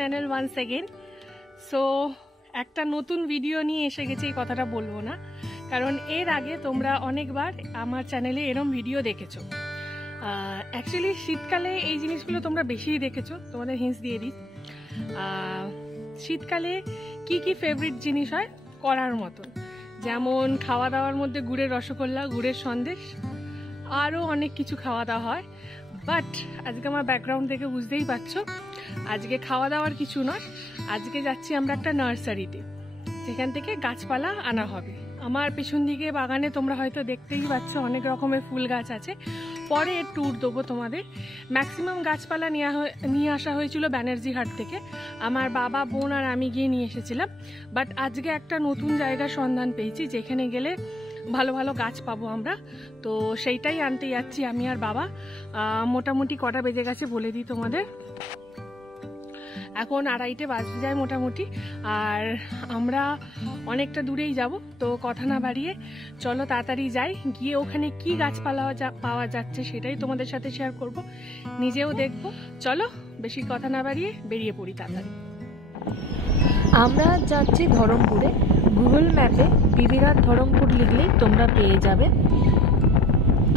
Channel once again. So একটা নতুন video নিয়ে এসে গেছি, এই কথাটা বলবো না, কারণ এর আগে তোমরা অনেকবার আমার চ্যানেলে এরম ভিডিও দেখেছো। অ্যাকচুয়ালি শীতকালে এই জিনিসগুলো তোমরা বেশিই দেখেছো, তোমাদের হিন্টস দিয়ে দিই। শীতকালে কি কি ফেভারিট জিনিস হয় করার মতন, যেমন খাওয়া দাওয়ার মধ্যে গুড়ের রসগোল্লা, গুড়ের সন্দেশ, আরও অনেক কিছু খাওয়া দাওয়া হয়। বাট আজকে আমার ব্যাকগ্রাউন্ড থেকে বুঝতেই পারছো, আজকে খাওয়া দাওয়ার কিছু নয়, আজকে যাচ্ছি আমরা একটা নার্সারিতে, যেখান থেকে গাছপালা আনা হবে। আমার পেছন দিকে বাগানে তোমরা হয়তো দেখতেই পাচ্ছ অনেক রকমের ফুল গাছ আছে, পরে এর ট্যুর দেবো তোমাদের। ম্যাক্সিমাম গাছপালা নিয়ে আসা হয়েছিল ব্যানার্জি হাট থেকে, আমার বাবা, বোন আর আমি গিয়ে নিয়ে এসেছিলাম। বাট আজকে একটা নতুন জায়গার সন্ধান পেয়েছি, যেখানে গেলে ভালো ভালো গাছ পাবো আমরা, তো সেইটাই আনতে যাচ্ছি আমি আর বাবা। মোটামুটি কটা বেজে গেছে বলে দিই তোমাদের, এখন 2:30 বাজতে যায় মোটামুটি, আর আমরা অনেকটা দূরেই যাব। তো কথা না বাড়িয়ে চলো তাড়াতাড়ি যাই, গিয়ে ওখানে কি গাছপালা পাওয়া যাচ্ছে সেটাই তোমাদের সাথে শেয়ার করব, নিজেও দেখব। চলো বেশি কথা না বাড়িয়ে বেরিয়ে পড়ি তাড়াতাড়ি। আমরা যাচ্ছি ধরমপুরে। গুগল ম্যাপে বিবিরাট ধরমপুর লিখলেই তোমরা পেয়ে যাবে।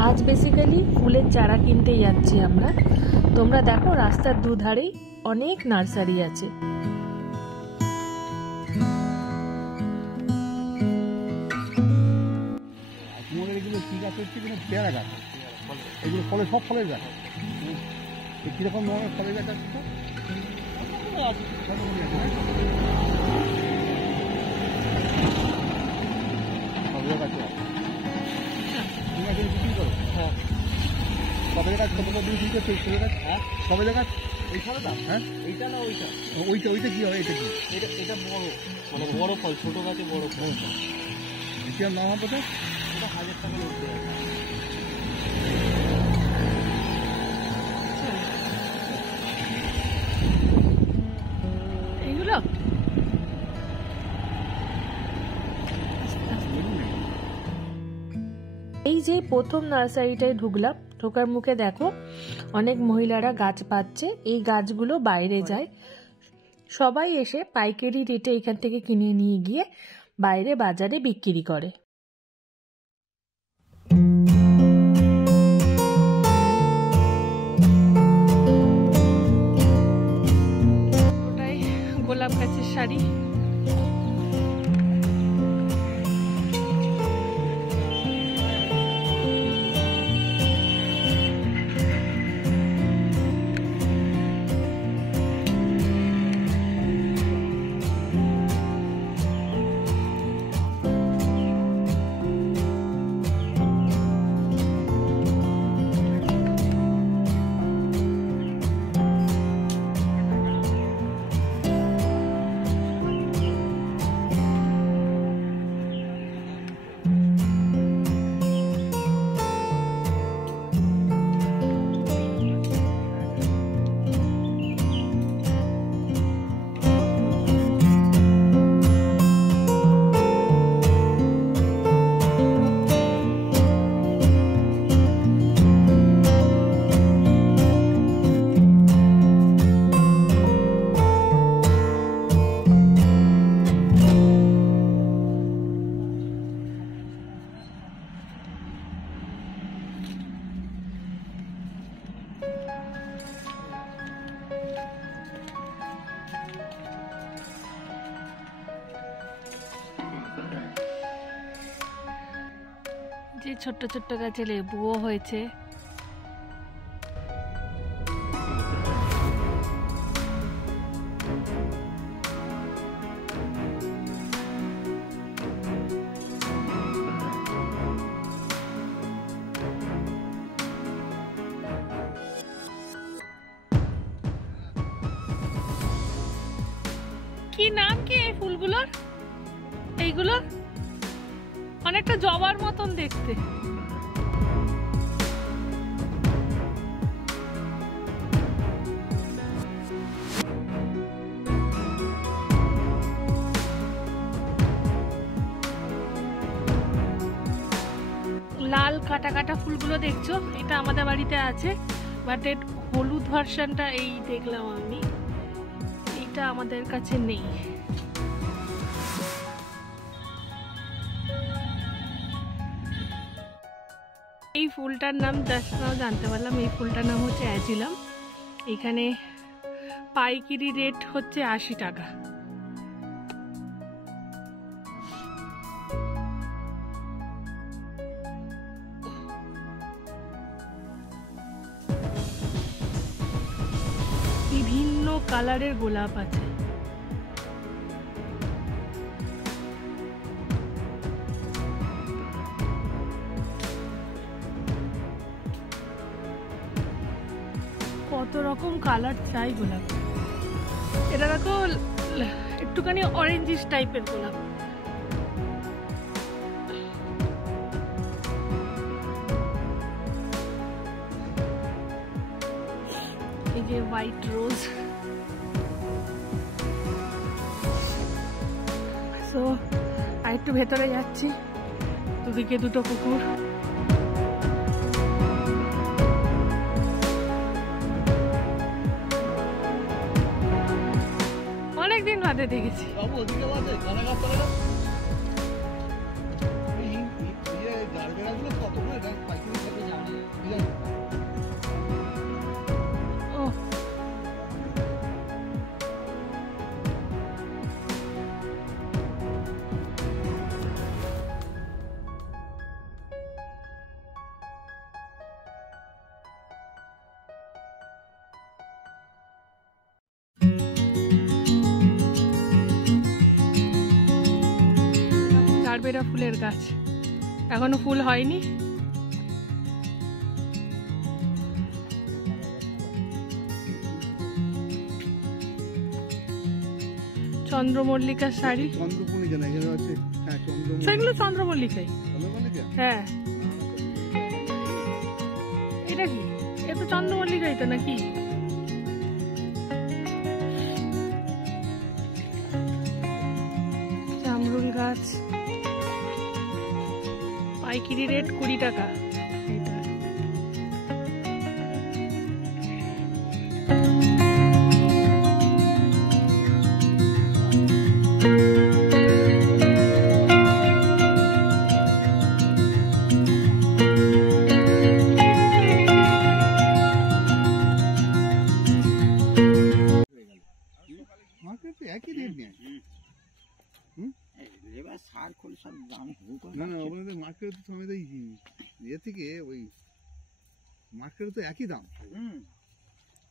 আজ বেসিক্যালি ফুলের চারা কিনতে যাচ্ছি আমরা। তোমরা দেখো রাস্তার দুধারেই অনেক নার্সারি আছে। এগুলো কি গাছ হচ্ছে, কিন্তু পেয়ারা গাছ, এগুলো ফলে সব ফলের গাছ। কিরকম ধরনের ফলের গাছ আছে? সবের গাছ কত দিন ঠিক আছে? ফুলের গাছ, হ্যাঁ সবের গাছ। এই ফলটা, হ্যাঁ এইটা না ওইটা, ওইটা ওইটা কি হয়? এটা কি? এটা এটা বড়, মানে বড় ফল, ছোট গাছে বড় ফল। এটার নাম হবে তো, এটা 1000 টাকা মধ্যে আছে। এইগুলো এই যে প্রথম নার্সারিটায় ঢুকলাম, ঢোকার মুখে দেখো অনেক মহিলারা গাছ পাচ্ছে। এই গাছগুলো বাইরে যায়, সবাই এসে পাইকারি রেটে এখান থেকে কিনে নিয়ে গিয়ে বাইরে বাজারে বিক্রি করে। ওটাই গোলাপ গাছের শাড়ি। যে ছোট্ট ছোট্ট গাছে লেবুও হয়েছে। কি নাম কি এই ফুলগুলোর? এইগুলো অনেকটা জবার মতন দেখতে। লাল কাটা কাটা ফুলগুলো দেখছো, এটা আমাদের বাড়িতে আছে, বাট এর হলুদ ভার্সনটা এই দেখলাম আমি। এই যেটা আমাদের কাছে নেই। এই ফুলটার নাম জাস্ট নাও জানতে পারলাম, এই ফুলটার নাম হচ্ছে অ্যাজিলাম। এখানে পাইকারি রেট হচ্ছে 80 টাকা। বিভিন্ন কালারের গোলাপ আছে। কত রকম কালার চাই গোলাপ। এটা দেখো একটুখানি অরেঞ্জিশ টাইপের গোলাপ। এই যে হোয়াইট রোজ। সো আর একটু ভেতরে যাচ্ছি, দুদিকে দুটো পুকুর। অনেকদিন বাদে দেখেছি। জারবেরা ফুলের গাছ, এখনো ফুল হয়নি। চন্দ্রমল্লিকার শাড়ি, সেগুলো চন্দ্রমল্লিকাই। হ্যাঁ, এটা কি? এটা তো চন্দ্রমল্লিকাই তো নাকি? জামরুল গাছ, পাইকারি রেট 20 টাকা। একই রেট নেই। না না, ওখানে মার্কেটে তো আমি ইয়ে থেকে ওই মার্কেটে তো একই দাম।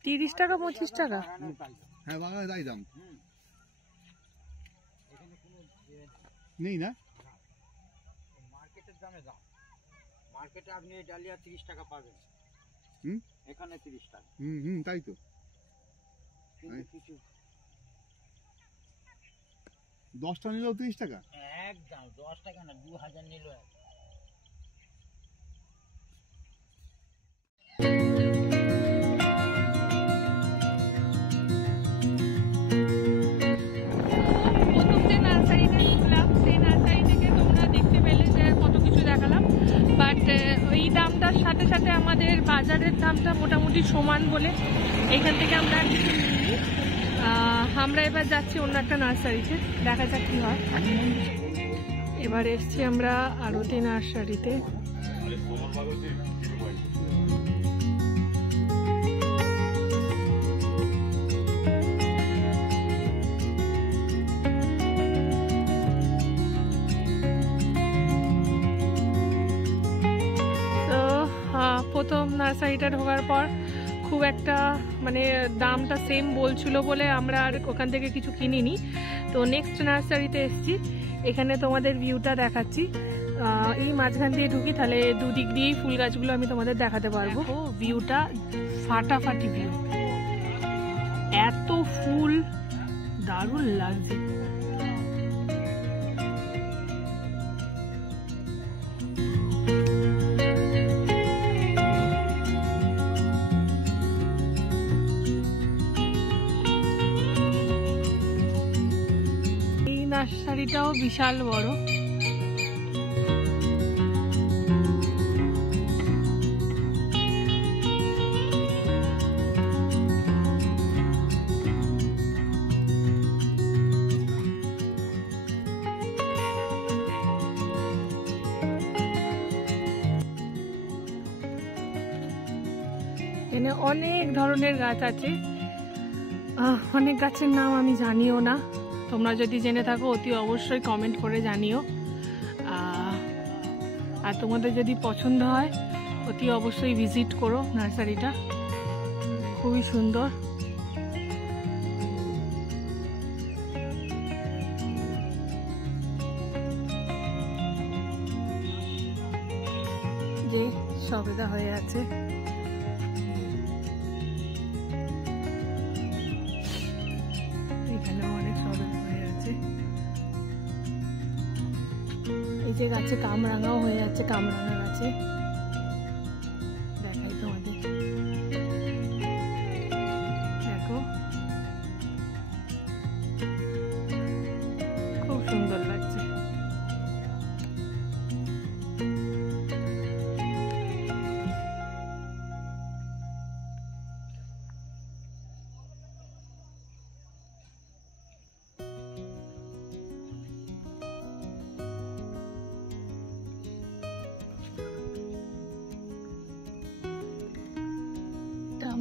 30 টাকা 25 টাকা। হ্যাঁ, বাগানে তাই দাম নেই না। মার্কেটের দামে দাম, মার্কেটে আপনি ডালিয়া 30 টাকা পাবেন, এখানে 30 টাকা। তাই তো। কিছু 10টা নিলেও 30 টাকা। একদম 10 টাকা না, 2000 নিল। প্রথম যে নার্সারিতে ঢুকলাম, সেই নার্সারি থেকে তোমরা দেখতে পেলে যে কত কিছু দেখালাম, বাট এই দামটার সাথে সাথে আমাদের বাজারের দামটা মোটামুটি সমান বলে এখান থেকে আমরা কিছু নিই। আমরা এবার যাচ্ছি অন্য একটা নার্সারিতে, দেখা যাক কি হয়। এবার এসছি আমরা আরতি নার্সারিতে। তো প্রথম নার্সারিটা ঢোকার পর খুব একটা মানে দামটা সেম বলছিল বলে আমরা আর ওখান থেকে কিছু কিনিনি। তো নেক্সট নার্সারিতে এসেছি, এখানে তোমাদের ভিউটা দেখাচ্ছি। এই মাঝখান দিয়ে ঢুকি, তাহলে দুদিক দিয়েই ফুল গাছগুলো আমি তোমাদের দেখাতে পারবো। ভিউটা ফাটাফাটি ভিউ, এত ফুল, দারুণ লাগছে। নার্সারিটাও বিশাল বড়। এখানে অনেক ধরনের গাছ আছে, অনেক গাছের নাম আমি জানিও না, তোমরা যদি জেনে থাকো অতি অবশ্যই কমেন্ট করে জানিও। আর তোমাদের যদি পছন্দ হয় অতি অবশ্যই ভিজিট করো নার্সারিটা, খুবই সুন্দর। যে সবেদা হয়ে আছে, এখানে অনেক সবেদা হয়ে আছে। এই যে গাছে কামরাঙাও হয়ে আছে, কামরাঙা গাছে দেখাই তোমাদের, দেখো খুব সুন্দর লাগছে।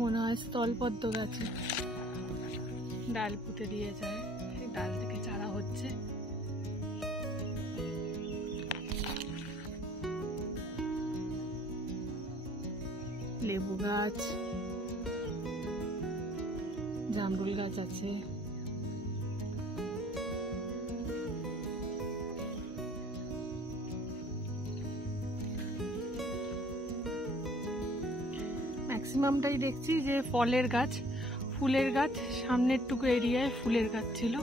মনে হয় স্থলপদ্ম গাছে ডাল পুঁতে দিয়ে যায়, সেই ডাল থেকে চারা হচ্ছে। লেবু গাছ, জামরুল গাছ আছে, ম্যাক্সিমামটাই দেখছি যে ফলের গাছ, ফুলের গাছ, সামনের টুকু এরিয়ায় ফুলের গাছ ছিল,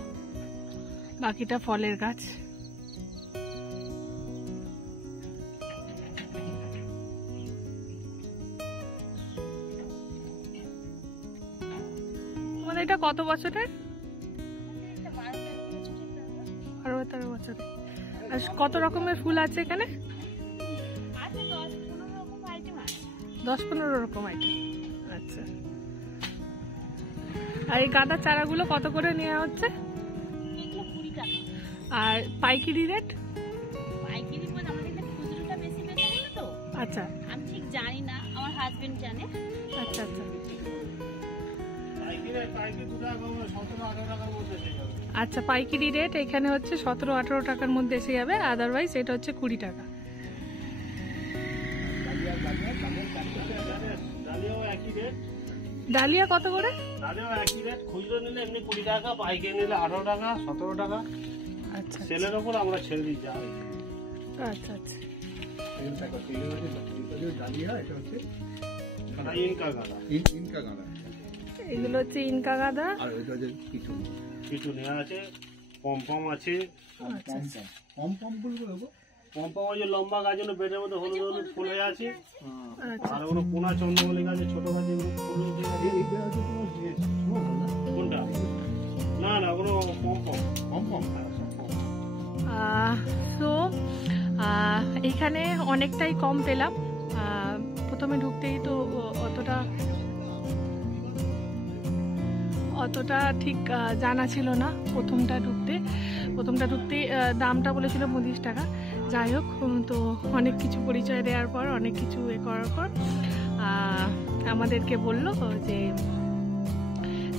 বাকিটা ফলের গাছ। তোমাদের এটা কত বছরের? 12-13 বছরের। আর কত রকমের ফুল আছে এখানে? 10-15 রকম আইটেম। আচ্ছা, আর এই গাঁদার চারাগুলো কত করে নেওয়া হচ্ছে? আর পাইকারি রেট? পাইকারি মানে আমাদের এখানে খুচরোটা বেশি বেচা হয় তো। আচ্ছা, আমি ঠিক জানি না, আমার হাজবেন্ড জানে। আচ্ছা আচ্ছা আচ্ছা, পাইকারি রেট এখানে হচ্ছে 17-18 টাকার মধ্যে এসে যাবে, আদারওয়াইজ এটা হচ্ছে 20 টাকা। ডালিয়া কত করে? ডালিয়া একই রেট, খুচরো নিলে এমনি 20 টাকা, পাইকারি নিলে 18 টাকা 17 টাকা। আচ্ছা, সেলের উপর আমরা ছেড়ে দিই যাই। আচ্ছা আচ্ছা, ডালিয়া এটা হচ্ছে ইনকা গাঁদা, ইনকা গাঁদা, এগুলো হচ্ছে ইনকা গাঁদা। আর ওইটা হচ্ছে পিটুনি আছে, পমপম আছে। পমপম বলবো, পমপম ওই যে লম্বা গাছ, বেডের মধ্যে হলুদ হলুদ ফুল হয়ে আছে। আর ওগুলো কোনা চন্দ্রমল্লিকা আছে, ছোট গাছ, কোনটা? না না, ওগুলো পমপম। পমপম সো এখানে অনেকটাই কম পেলাম। প্রথমে ঢুকতেই তো অতটা ঠিক জানা ছিল না। প্রথমটা ঢুকতে দামটা বলেছিল 25 টাকা। যাই হোক, তো অনেক কিছু পরিচয় দেওয়ার পর, অনেক কিছু করার পর আমাদেরকে বললো যে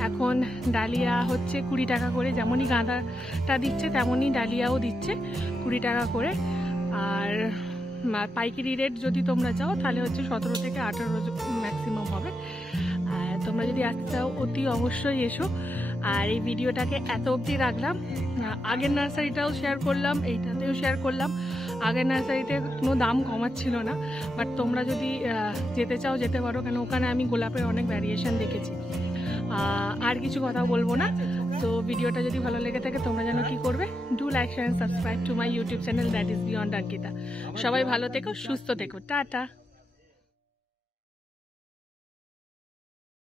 এখন ডালিয়া হচ্ছে 20 টাকা করে, যেমনই গাঁদাটা দিচ্ছে তেমনই ডালিয়াও দিচ্ছে 20 টাকা করে। আর পাইকারি রেট যদি তোমরা চাও তাহলে হচ্ছে 17 থেকে 18 ম্যাক্সিমাম হবে। আর তোমরা যদি আসতে চাও অতি অবশ্যই এসো। আর এই ভিডিওটাকে এত অবধি রাখলাম। আগের নার্সারিটাও শেয়ার করলাম, এইটাতেও শেয়ার করলাম। আগের নার্সারিতে কোনো দাম কমাচ্ছিল না, বাট তোমরা যদি যেতে চাও যেতে পারো, কেন ওখানে আমি গোলাপের অনেক ভ্যারিয়েশন দেখেছি। আর কিছু কথা বলবো না। তো ভিডিওটা যদি ভালো লেগে থাকে তোমরা যেন কি করবে, do like share subscribe to my YouTube channel, that is beyond Ankita. সবাই ভালো থেকো, সুস্থ থেকো, টাটা।